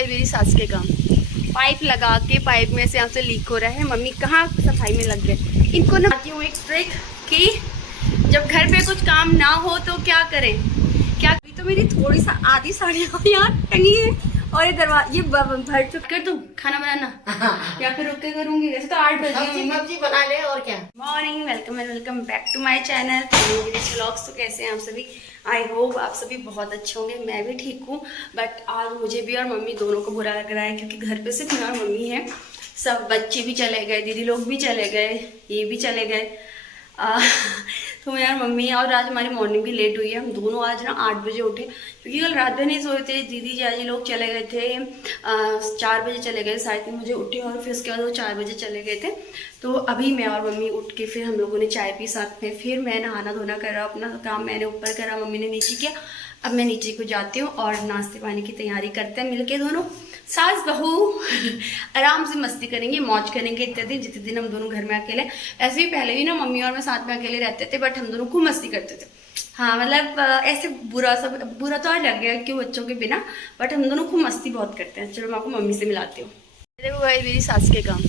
गए मेरी सास के काम। पाइप लगा के पाइप में से यहाँ से लीक हो रहा है। मम्मी कहाँ सफाई में लग गए। इनको ना आती हूँ एक ट्रिक कि जब घर पे कुछ काम ना हो तो क्या करें। क्या अभी तो मेरी थोड़ी सा आधी साड़ियाँ यहाँ टंगी है और ये भर चुक कर दूँ खाना बनाना या फिर रुक के करूँगी। वैसे तो 8 बजे सब्जी बना ले और क्या। Morning, welcome back to my channel vlogs. तो कैसे हैं आप सभी? आई होप आप सभी बहुत अच्छे होंगे। मैं भी ठीक हूँ, बट आज मुझे भी और मम्मी दोनों को बुरा लग रहा है क्योंकि घर पे सिर्फ मैं और मम्मी है। सब बच्चे भी चले गए, दीदी लोग भी चले गए, ये भी चले गए। तो यार मम्मी, और आज हमारी मॉर्निंग भी लेट हुई है। हम दोनों आज ना 8 बजे उठे क्योंकि कल रात में नहीं सोए थे। दीदी जाजी लोग चले गए थे, 4 बजे चले गए, 3:30 बजे उठे और फिर उसके बाद वो 4 बजे चले गए थे। तो अभी मैं और मम्मी उठ के फिर हम लोगों ने चाय पी साथ में। फिर मैं नहाना धोना कर रहा, अपना काम मैंने ऊपर करा, मम्मी ने नीचे किया। अब मैं नीचे को जाती हूँ और नाश्ते पानी की तैयारी करते हैं मिलके दोनों सास बहू। आराम से मस्ती करेंगे, मौज करेंगे इतने दिन जितने दिन हम दोनों घर में अकेले। ऐसे भी पहले भी ना मम्मी और मैं साथ में अकेले रहते थे, बट हम दोनों खूब मस्ती करते थे। हाँ मतलब ऐसे बुरा तो आज लग गया क्यों बच्चों के बिना, बट हम दोनों खूब मस्ती बहुत करते हैं। चलो मैं आपको मम्मी से मिलाती हूँ। देखो भाई मेरी सास के काम,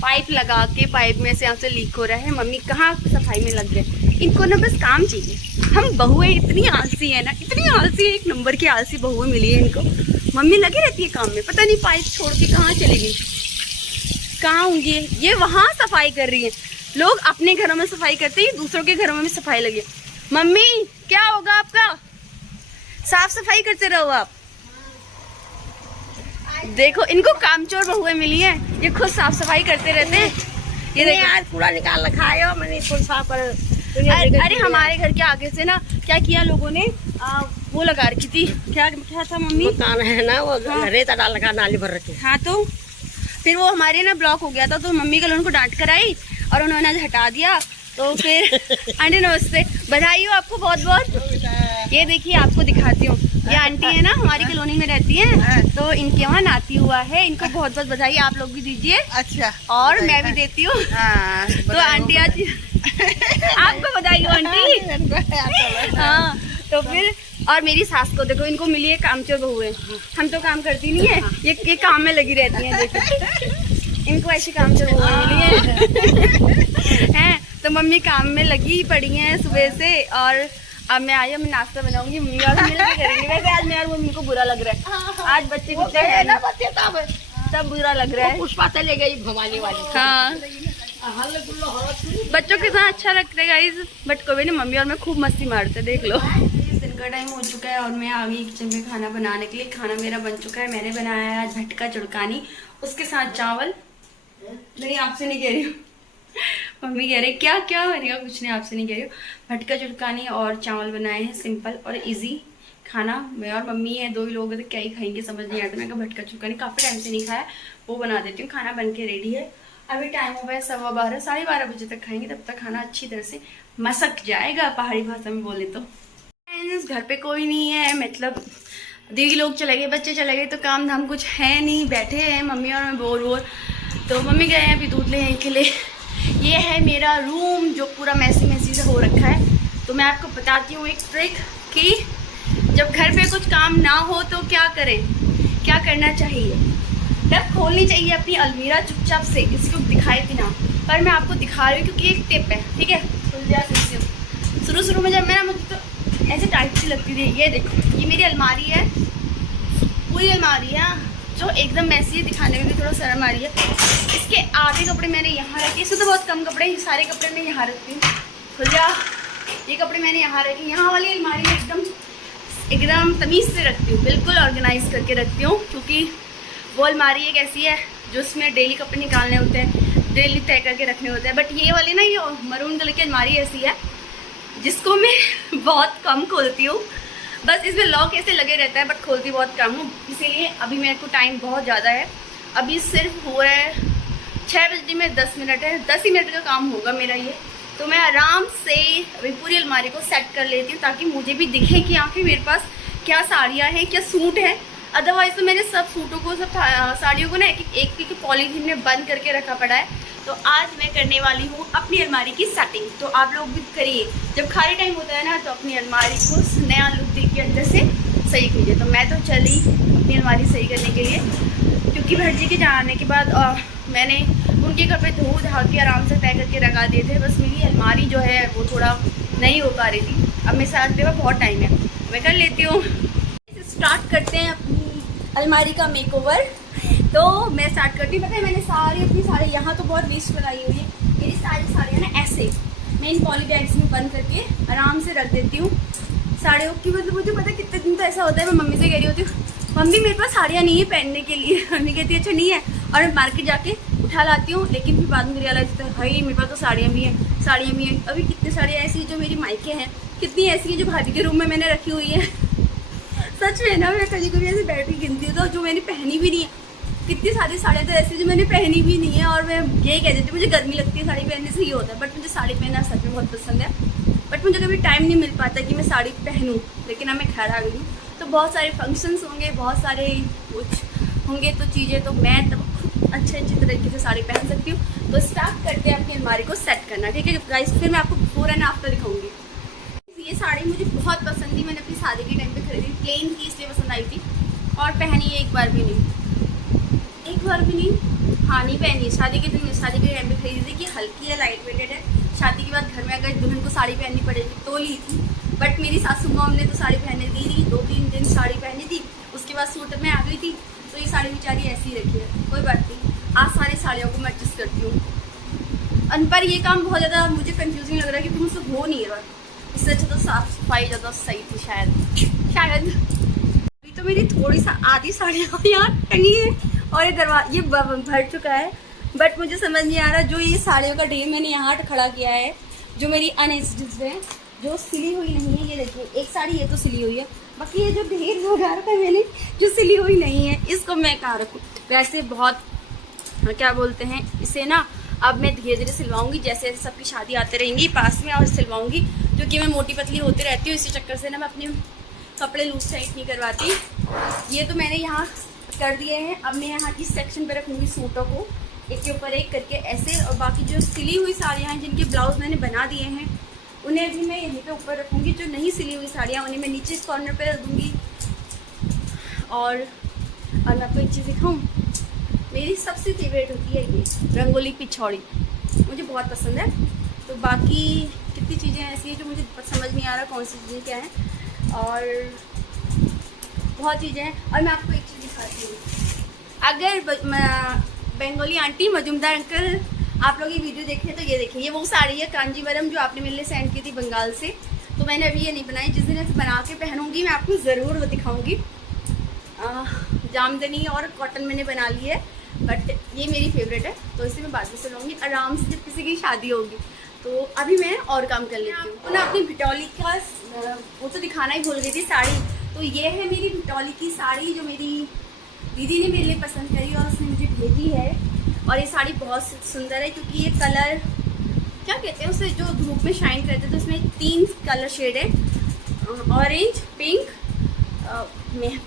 पाइप लगा के पाइप में से यहाँ से लीक हो रहा है। मम्मी कहाँ सफाई में लग गए। इनको ना बस काम चाहिए। हम बहुएं इतनी आलसी है ना, इतनी आलसी है, 1 नंबर की आलसी बहुएं मिली है इनको। मम्मी लगी रहती है काम में, पता नहीं पाइप छोड़ के कहाँ चली गई, कहाँ होंगी। ये वहाँ सफाई कर रही है। लोग अपने घरों में सफाई करते हैं, दूसरों के घरों में सफाई लगी। मम्मी क्या होगा आपका, साफ सफाई करते रहो आप। देखो इनको कामचोर बहुएं मिली है, ये खुद साफ सफाई करते रहते हैं। ये देखो आज कूड़ा निकाल रखा है, मैंने फुल साफ कर। अरे हमारे घर के आगे से ना क्या किया लोगों ने, वो लगा रखी थी, क्या था मम्मी, मकान है ना वो, रेता डाल रखा, नाली भर रखी। हाँ तो फिर वो हमारे ना ब्लॉक हो गया था, तो मम्मी कल उनको डांट कर आई और उन्होंने हटा दिया। तो फिर आंटी नमस्ते, बधाई हो आपको बहुत बहुत। ये देखिए आपको दिखाती हूँ, ये आंटी है ना हमारी कॉलोनी में रहती है, तो इनके वहाँ नाती हुआ है। इनको बहुत बहुत बधाई, आप लोग भी दीजिए। अच्छा, और मैं भी देती हूँ। तो आंटी आज आपको बधाई हो आंटी। हाँ तो फिर और मेरी सास को देखो, इनको मिली है कामचोर बहुएं। हम तो काम करती नहीं है, ये काम में लगी रहती हैं। देखो इनको ऐसी कामचोर बहुएं मिली है। तो मम्मी काम में लगी पड़ी हैं सुबह से, और अब मैं आई, मैं नाश्ता बनाऊंगी, मम्मी और मिल के करेंगे। वैसे आज मैं और मम्मी को बुरा लग रहा है, आज बच्चे कुछ है ना, तब बुरा लग रहा है। पुष्पा चले गई भवानी वाली। हाँ बच्चों के साथ अच्छा लगता है गाइस, बट कभी ना मम्मी और मैं खूब मस्ती मारते, देख लो। दिन का टाइम हो चुका है और मैं आ गई किचन में खाना बनाने के लिए। खाना मेरा बन चुका है, मैंने बनाया है आज भटका चुड़कानी, उसके साथ चावल। नहीं आपसे नहीं कह रही हूँ, मम्मी कह रही क्या क्या बनेगा, कुछ नहीं, आपसे नहीं कह रही हूँ। भटका चुड़कानी और चावल बनाए हैं, सिंपल और इजी खाना। मैं और मम्मी है, 2 ही लोग हैं, तो क्या ही खाएंगे समझ नहीं आता। मैं कहा भटका चुड़कानी काफ़ी टाइम से नहीं खाया, वो बना देती हूँ। खाना बन के रेडी है, अभी टाइम हो गया 12:15, 12:30 बजे तक खाएंगे, तब तक खाना अच्छी तरह से मसक जाएगा, पहाड़ी भाषा में बोले तो। घर पे कोई नहीं है, मतलब दीदी लोग चले गए, बच्चे चले गए, तो काम धाम कुछ है नहीं, बैठे हैं मम्मी और मैं बोर। तो मम्मी गए हैं अभी दूध ले के लिए। ये है मेरा रूम जो पूरा मैसी से हो रखा है। तो मैं आपको बताती हूँ एक ट्रिक कि जब घर पे कुछ काम ना हो तो क्या करें, क्या करना चाहिए। तब खोलनी चाहिए अपनी अलमीरा चुपचाप से, इसको दिखाए बिना, पर मैं आपको दिखा रही हूँ क्योंकि एक टिप है, ठीक है। शुरू में जब मैं मुझे तो ऐसे टाइट सी लगती थी। ये देखो, ये मेरी अलमारी है, पूरी अलमारी है जो एकदम मैसी है, दिखाने में भी थोड़ा शर्म आ रही है। इसके आधे कपड़े मैंने यहाँ रखे, इसमें तो बहुत कम कपड़े हैं, सारे कपड़े मैं यहाँ रखती हूँ। खुल जा, ये कपड़े मैंने यहाँ रखे। यहाँ वाली अलमारी में एकदम तमीज़ से रखती हूँ, बिल्कुल ऑर्गेनाइज करके रखती हूँ, क्योंकि वो अलमारी एक ऐसी है जो उसमें डेली कपड़े निकालने होते हैं, डेली तय करके रखने होते हैं। बट ये वाली ना, ये मरून कलर की अलमारी ऐसी है जिसको मैं बहुत कम खोलती हूँ, बस इसमें लॉक ऐसे लगे रहता है, बट खोलती बहुत कम हूँ। इसीलिए अभी मेरे को टाइम बहुत ज़्यादा है, अभी सिर्फ हो रहा है 6 बजे में 10 मिनट है, 10 ही मिनट का काम होगा मेरा ये। तो मैं आराम से अभी पूरी अलमारी को सेट कर लेती हूँ ताकि मुझे भी दिखे कि आखिर मेरे पास क्या साड़ियाँ हैं, क्या सूट हैं। अदरवाइज तो मैंने सब सूटों को, सब साड़ियों को ना एक पॉलीथीन में बंद करके रखा पड़ा है। तो आज मैं करने वाली हूँ अपनी अलमारी की सेटिंग, तो आप लोग भी करिए। जब खाली टाइम होता है ना, तो अपनी अलमारी को नया लुक दे के अंदर से सही कीजिए। तो मैं तो चली अपनी अलमारी सही करने के लिए, क्योंकि भटजी के जाने के बाद मैंने उनके कपड़े धो धा के आराम से तय करके लगा दिए थे। बस मेरी अलमारी जो है वो थोड़ा नहीं हो पा रही थी। अब मेरे साथ में बहुत टाइम है, मैं कर लेती हूँ। स्टार्ट करते हैं अपनी अलमारी का मेकओवर। तो मैं स्टार्ट करती हूँ। पता है मैंने अपनी साड़ी यहाँ तो बहुत वेस्ट लगाई हुई है। मेरी सारी साड़ियाँ ना ऐसे मैं इन पॉली बैग्स में बंद करके आराम से रख देती हूँ साड़ियों की। मतलब मुझे पता है कितने दिन तो ऐसा होता है, मैं मम्मी से कह रही होती हूँ मम्मी मेरे पास साड़ियाँ नहीं है पहनने के लिए। मम्मी कहती है अच्छा नहीं है, और मैं मार्केट जाके उठा लाती हूँ। लेकिन फिर बाद में रियलाइज होता है भाई मेरे पास तो साड़ियाँ भी हैं। अभी कितनी साड़ियाँ ऐसी जो मेरी मायके हैं, कितनी ऐसी हैं जो भाभी के रूम में मैंने रखी हुई है। सच में ना, मैं कभी कभी ऐसे बैठ के गिनती हूँ तो जो मैंने पहनी भी नहीं है, कितनी सारी साड़ियाँ तो ऐसी जो मैंने पहनी भी नहीं है। और मैं यही कह देती हूँ मुझे गर्मी लगती है साड़ी पहनने से, ये होता है। बट मुझे साड़ी पहनना सच में बहुत पसंद है, बट मुझे कभी टाइम नहीं मिल पाता कि मैं साड़ी पहनूँ। लेकिन अब मैं घर आ गई हूँ तो बहुत सारे फंक्शंस होंगे, बहुत सारे कुछ होंगे तो चीज़ें, तो मैं तब खुद अच्छे तरीके से साड़ी पहन सकती हूँ। तो स्टार्ट करते हैं अपनी अलमारी को सेट करना, ठीक है गाइस। फिर मैं आपको बिफोर एंड आफ्टर दिखाऊंगी। ये साड़ी मुझे बहुत पसंद थी, मैंने अपनी शादी के टाइम पे खरीदी। प्लेन थी इसलिए पसंद आई थी, और पहनी एक बार भी नहीं, हाँ नहीं पहनी। शादी के टाइम पे खरीदी थी कि हल्की है, लाइट वेटेड है। शादी के बाद घर में अगर दुल्हन को साड़ी पहननी पड़ेगी तो ली थी। बट मेरी सासू मॉम ने तो साड़ी पहनने दी थी, 2-3 दिन साड़ी पहनी थी, उसके बाद सूट में आ गई थी। तो ये साड़ी बेचारी ऐसी ही रखी है, कोई बात नहीं। आज सारी साड़ियों को मैं एडजस्ट करती हूँ। पर ये काम बहुत ज़्यादा मुझे कंफ्यूजिंग लग रहा है क्योंकि मुझसे हो नहीं रहा। इससे अच्छा तो साफ सफाई ज़्यादा सही थी शायद। अभी तो मेरी थोड़ी सा आधी साड़ियाँ यहाँ टंगी है और ये भर चुका है। बट मुझे समझ नहीं आ रहा, जो ये साड़ियों का ढेर मैंने यहाँ खड़ा किया है, जो मेरी अनस्टिच्ड है, जो सिली हुई नहीं है, ये देखिए एक साड़ी ये तो सिली हुई है, बाकी ये जो ढेर लगा रखा है मैंने जो सिली हुई नहीं है, इसको मैं कहाँ रखूँ। वैसे बहुत क्या बोलते हैं इसे ना, अब मैं धीरे धीरे सिलवाऊंगी, जैसे जैसे सबकी शादी आते रहेंगी पास में और सिलवाऊंगी। क्योंकि मैं मोटी पतली होती रहती हूँ, इसी चक्कर से ना मैं अपने कपड़े लूज टाइट नहीं करवाती। ये तो मैंने यहाँ कर दिए हैं। अब मैं यहाँ इस सेक्शन पे रखूँगी सूटों को एक के ऊपर एक करके ऐसे, और बाकी जो सिली हुई साड़ियाँ हैं जिनके ब्लाउज मैंने बना दिए हैं उन्हें भी मैं यहीं पे ऊपर रखूँगी। जो नहीं सिली हुई साड़ियाँ उन्हें मैं नीचे इस कॉर्नर पे रख दूँगी। और मैं आपको एक चीज़ दिखाऊँ, मेरी सबसे फेवरेट होती है ये रंगोली पिछौड़ी, मुझे बहुत पसंद है। तो बाकी कितनी चीज़ें ऐसी हैं जो मुझे समझ नहीं आ रहा कौन सी चीज़ें क्या हैं, और बहुत चीज़ें हैं। और मैं आपको एक चीज़ दिखाती हूँ, अगर बंगाली आंटी मजुमदार अंकल आप लोग ये वीडियो देखें तो ये देखिए, ये वो साड़ी है कांजीवरम जो आपने मेरे लिए सेंड की थी बंगाल से। तो मैंने अभी ये नहीं बनाई, जिस दिन ऐसे बना के पहनूंगी मैं आपको ज़रूर वो दिखाऊंगी। जामदनी और कॉटन मैंने बना ली है, बट ये मेरी फेवरेट है तो इसे मैं बाद में सिलूँगी आराम से जब किसी की शादी होगी। तो अभी मैं और काम कर लेती हूँ। तो ना अपनी भिटौली का वो तो दिखाना ही भूल गई थी साड़ी। तो ये है मेरी भिटौली की साड़ी जो मेरी दीदी ने मेरे लिए पसंद करी और उसने मुझे भेजी है। और ये साड़ी बहुत सुंदर है क्योंकि ये कलर क्या कहते हैं उसे, जो धूप में शाइन करते हैं, तो इसमें 3 कलर शेड है, ऑरेंज, पिंक,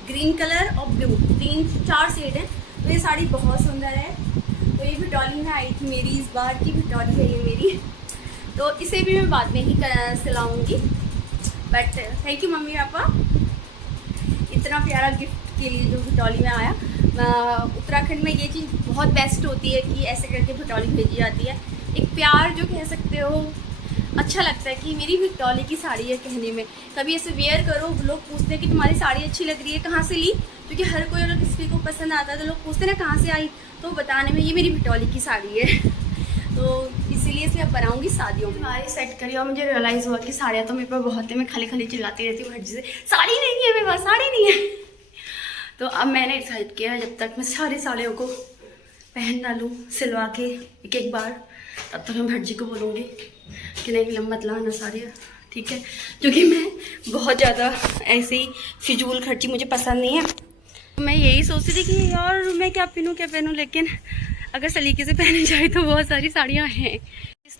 ग्रीन कलर और ब्लू, 3-4 शेड है। तो ये साड़ी बहुत सुंदर है। तो ये भिटौली में आई थी मेरी, इस बार की भिटौली है ये मेरी। तो इसे भी मैं बाद में ही सिलाऊंगी। But thank you mummy papa इतना प्यारा गिफ्ट के लिए जो भिटौली में आया। उत्तराखंड में ये चीज़ बहुत बेस्ट होती है कि ऐसे करके भिटौली भेजी जाती है। एक प्यार जो कह सकते हो, अच्छा लगता है कि मेरी भिटौली की साड़ी है कहने में। कभी ऐसे वेयर करो, लोग पूछते हैं कि तुम्हारी साड़ी अच्छी लग रही है, कहाँ से ली, क्योंकि हर कोई अगर किसी को पसंद आता है तो लोग पूछते हैं ना कहाँ से आई, तो बताने में ये मेरी भिटौली की साड़ी है। तो इसीलिए इसे अब बनाऊंगी शादियों में। साड़ी सेट करी और मुझे रियलाइज़ हुआ कि साड़ियाँ तो मेरे पास बहुत है, मैं खाली खाली चिल्लाती रहती हूँ हर चीज़ से, साड़ी नहीं है मेरे पास, साड़ी नहीं है। तो अब मैंने डिसाइड किया है जब तक मैं सारी साड़ियों को पहन ना लूँ सिलवा के एक एक बार, तब तक मैं भटजी को बोलूँगी कि नहीं मत लाना साड़ियाँ, ठीक है। क्योंकि मैं बहुत ज़्यादा ऐसे ही फिजूल खर्ची मुझे पसंद नहीं है। मैं यही सोचती थी कि यार मैं क्या पहनूँ, लेकिन अगर सलीके से पहनी जाए तो बहुत सारी साड़ियाँ हैं।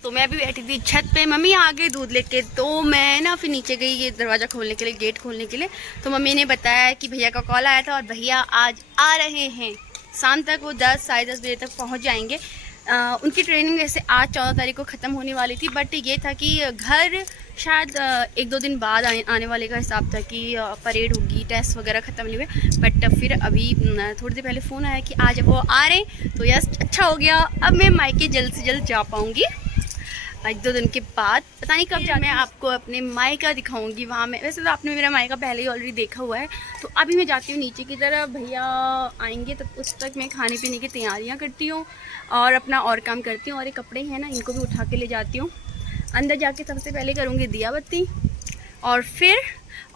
तो मैं अभी बैठी थी छत पे, मम्मी आ गई दूध लेके। तो मैं ना फिर नीचे गई ये दरवाज़ा खोलने के लिए, गेट खोलने के लिए। तो मम्मी ने बताया कि भैया का कॉल आया था और भैया आज आ रहे हैं, शाम तक वो 10-10:30 बजे तक पहुंच जाएंगे। उनकी ट्रेनिंग वैसे आज 14 तारीख को ख़त्म होने वाली थी, बट ये था कि घर शायद 1-2 दिन बाद आने वाले का हिसाब था कि परेड होगी, टेस्ट वगैरह ख़त्म नहीं हुए। बट फिर अभी थोड़ी देर पहले फ़ोन आया कि आज वो आ रहे, तो यस अच्छा हो गया। अब मैं मायके जल्द से जल्द जा पाऊँगी 1-2 दिन के बाद। पता नहीं कब मैं आपको अपने मायका दिखाऊंगी वहाँ में। वैसे तो आपने मेरा मायका पहले ही ऑलरेडी देखा हुआ है। तो अभी मैं जाती हूँ नीचे की तरफ, भैया आएंगे तब उस तक मैं खाने पीने की तैयारियाँ करती हूँ और अपना और काम करती हूँ। और ये कपड़े हैं ना, इनको भी उठा के ले जाती हूँ अंदर। जाके सबसे पहले करूँगी दिया बत्ती और फिर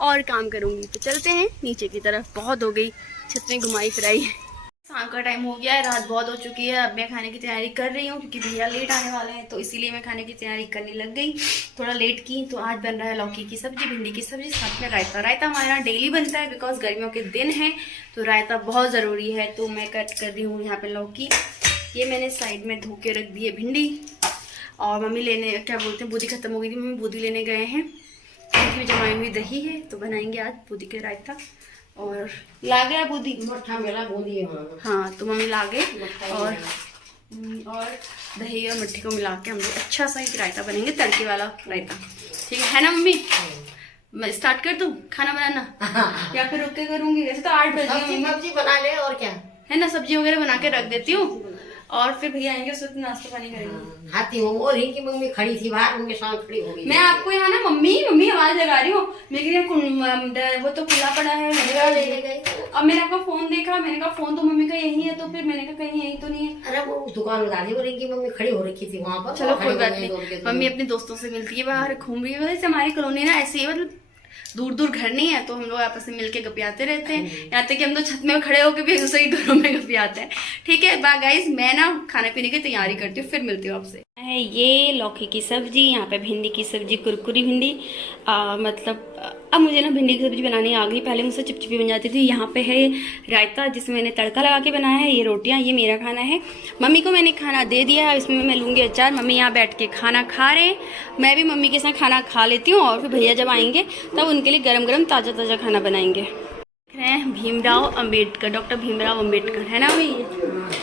और काम करूँगी। तो चलते हैं नीचे की तरफ, बहुत हो गई छत में घुमाई फिराई। शाम का टाइम हो गया है, रात बहुत हो चुकी है। अब मैं खाने की तैयारी कर रही हूँ क्योंकि भैया लेट आने वाले हैं, तो इसीलिए मैं खाने की तैयारी करने लग गई। थोड़ा लेट की। तो आज बन रहा है लौकी की सब्जी, भिंडी की सब्जी, साथ में रायता। रायता हमारे यहाँ डेली बनता है बिकॉज गर्मियों के दिन है तो रायता बहुत ज़रूरी है। तो मैं कट कर रही हूँ यहाँ पे लौकी। ये मैंने साइड में धो के रख दी है भिंडी। और मम्मी लेने, क्या बोलते हैं, बूंदी खत्म हो गई थी, मम्मी बूंदी लेने गए हैं। उनकी भी जमाई हुई दही है तो बनाएंगे आज बूंदी के रायता। और ला गया बूंदी, बूंदी। हाँ तो मम्मी ला गए। और दही और मिट्टी को मिला के हम लोग अच्छा सा एक रायता बनेंगे, तड़के वाला रायता। ठीक है ना मम्मी? मैं स्टार्ट कर दूँ खाना बनाना या फिर रुक के करूँगी? वैसे तो 8 बजे सब्जी बना ले और क्या है ना, सब्जी वगैरह बना के रख देती हूँ और फिर भैया आएंगे उस वक्त नाश्ता पानी करेंगे। हाथी वो और ही की मम्मी खड़ी थी बाहर, उनके साथ खड़ी हो गई। मैं आपको यहाँ ना मम्मी आवाज लगा रही हूँ। मैं कह रही हूँ वो तो खुला पड़ा है, ले गई। अब मैंने आपका फोन देखा, मैंने कहा फोन तो मम्मी का यही है, तो फिर मैंने कहा कहीं यही तो नहीं है। अरे वो दुकान लगा दी और इनकी मम्मी खड़ी हो रखी थी वहाँ पर। चलो कोई बात नहीं, मम्मी अपने दोस्तों से मिलती है, बाहर घूम रही है। वैसे हमारी कॉलोनी ना ऐसी है, मतलब दूर दूर घर नहीं है तो हम लोग आपस में मिलके गपियाते रहते हैं। यहाँ तक कि हम तो छत में खड़े होकर भी एक दूसरे के घरों में गपियाते हैं। ठीक है गाइस, मैं ना खाने पीने की तैयारी करती हूँ, फिर मिलती हूँ आपसे। ये लौकी की सब्जी, यहाँ पे भिंडी की सब्जी, कुरकुरी भिंडी। मतलब अब मुझे ना भिंडी की सब्जी बनानी आ गई, पहले मुझसे चिपचिपी बन जाती थी। यहाँ पे है रायता जिसमें मैंने तड़का लगा के बनाया है। ये रोटियाँ, ये मेरा खाना है। मम्मी को मैंने खाना दे दिया है, इसमें मैं लूँगी अचार। मम्मी यहाँ बैठ के खाना खा रहे हैं, मैं भी मम्मी के साथ खाना खा लेती हूँ। और फिर भैया जब आएंगे तब उनके लिए गरम गरम ताज़ा ताज़ा खाना बनाएंगे। भीमराव अंबेडकर, डॉक्टर भीमराव अंबेडकर है ना मम्मी?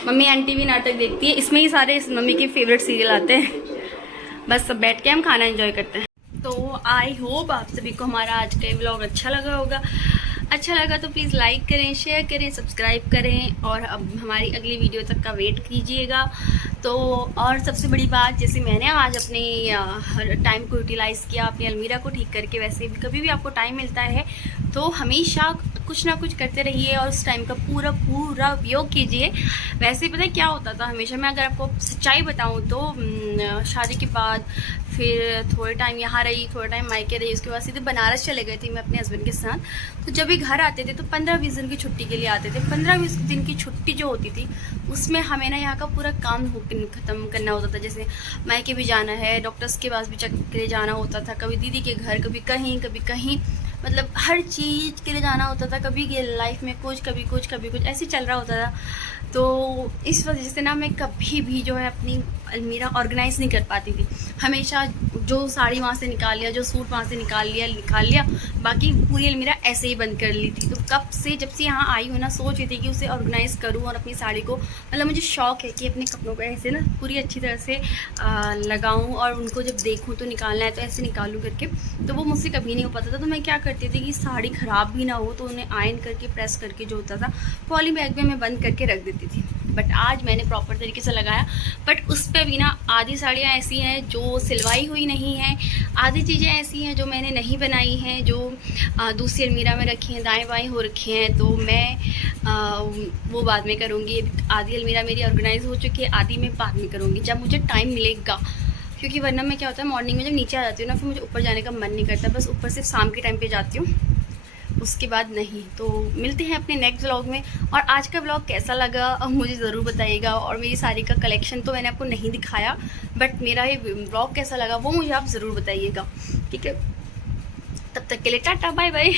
मम्मी एनटीवी नाटक देखती है, इसमें ही सारे मम्मी के फेवरेट सीरियल आते हैं। बस सब बैठ के हम खाना एंजॉय करते हैं। तो आई होप आप सभी को हमारा आज का व्लॉग अच्छा लगा होगा। अच्छा लगा तो प्लीज़ लाइक करें, शेयर करें, सब्सक्राइब करें और अब हमारी अगली वीडियो तक का वेट कीजिएगा। तो और सबसे बड़ी बात, जैसे मैंने आज अपने टाइम को यूटिलाइज़ किया, अपनी अलमीरा को ठीक करके, वैसे भी कभी भी आपको टाइम मिलता है तो हमेशा कुछ ना कुछ करते रहिए और उस टाइम का पूरा उपयोग कीजिए। वैसे ही पता है क्या होता था हमेशा, मैं अगर आपको सच्चाई बताऊं तो शादी के बाद फिर थोड़े टाइम यहाँ रही, थोड़ा टाइम मायके रही, उसके बाद सीधे बनारस चले गए थे मैं अपने हस्बैंड के साथ। तो जब भी घर आते थे तो 15-20 दिन की छुट्टी के लिए आते थे। 15-20 दिन की छुट्टी जो होती थी उसमें हमें ना यहाँ का पूरा काम ख़त्म करना होता था। जैसे मायके भी जाना है, डॉक्टर्स के पास भी चक्कर जाना होता था, कभी दीदी के घर, कभी कहीं, मतलब हर चीज़ के लिए जाना होता था। कभी लाइफ में कुछ, कभी कुछ ऐसे चल रहा होता था। तो इस वजह से ना मैं कभी भी जो है अपनी अलमीरा ऑर्गेनाइज़ नहीं कर पाती थी। हमेशा जो साड़ी वहाँ से निकाल लिया, जो सूट वहाँ से निकाल लिया, बाकी पूरी अलमीरा ऐसे ही बंद कर ली थी। तो कब से, जब से यहाँ आई हूँ ना, सोच रही थी कि उसे ऑर्गेनाइज़ करूँ और अपनी साड़ी को, मतलब मुझे शौक़ है कि अपने कपड़ों को ऐसे ना पूरी अच्छी तरह से लगाऊँ और उनको जब देखूँ तो निकालना है तो ऐसे निकालूँ करके। तो वो मुझसे कभी नहीं हो पाता था। तो मैं क्या करती थी कि साड़ी ख़राब भी ना हो तो उन्हें आयरन करके, प्रेस करके जो होता था पॉली बैग में मैं बंद करके रख देती थी। बट आज मैंने प्रॉपर तरीके से लगाया। बट उस पर भी ना आधी साड़ियाँ ऐसी हैं जो सिलवाई हुई नहीं हैं, आधी चीज़ें ऐसी हैं जो मैंने नहीं बनाई हैं, जो दूसरी अलमीरा में रखी हैं, दाएं बाएं हो रखी हैं। तो मैं वो बाद में करूँगी। आधी अलमीरा मेरी ऑर्गेनाइज हो चुकी है, आधी मैं बाद में करूँगी जब मुझे टाइम मिलेगा। क्योंकि वरना मैं क्या होता है, मॉर्निंग में जब नीचे आ जाती हूँ ना, फिर मुझे ऊपर जाने का मन नहीं करता। बस ऊपर सिर्फ शाम के टाइम पे जाती हूँ, उसके बाद नहीं। तो मिलते हैं अपने नेक्स्ट व्लॉग में। और आज का व्लॉग कैसा लगा मुझे ज़रूर बताइएगा। और मेरी साड़ी का कलेक्शन तो मैंने आपको नहीं दिखाया, बट मेरा ये व्लॉग कैसा लगा वो मुझे आप ज़रूर बताइएगा। ठीक है, तब तक के लिए टाटा बाय बाय।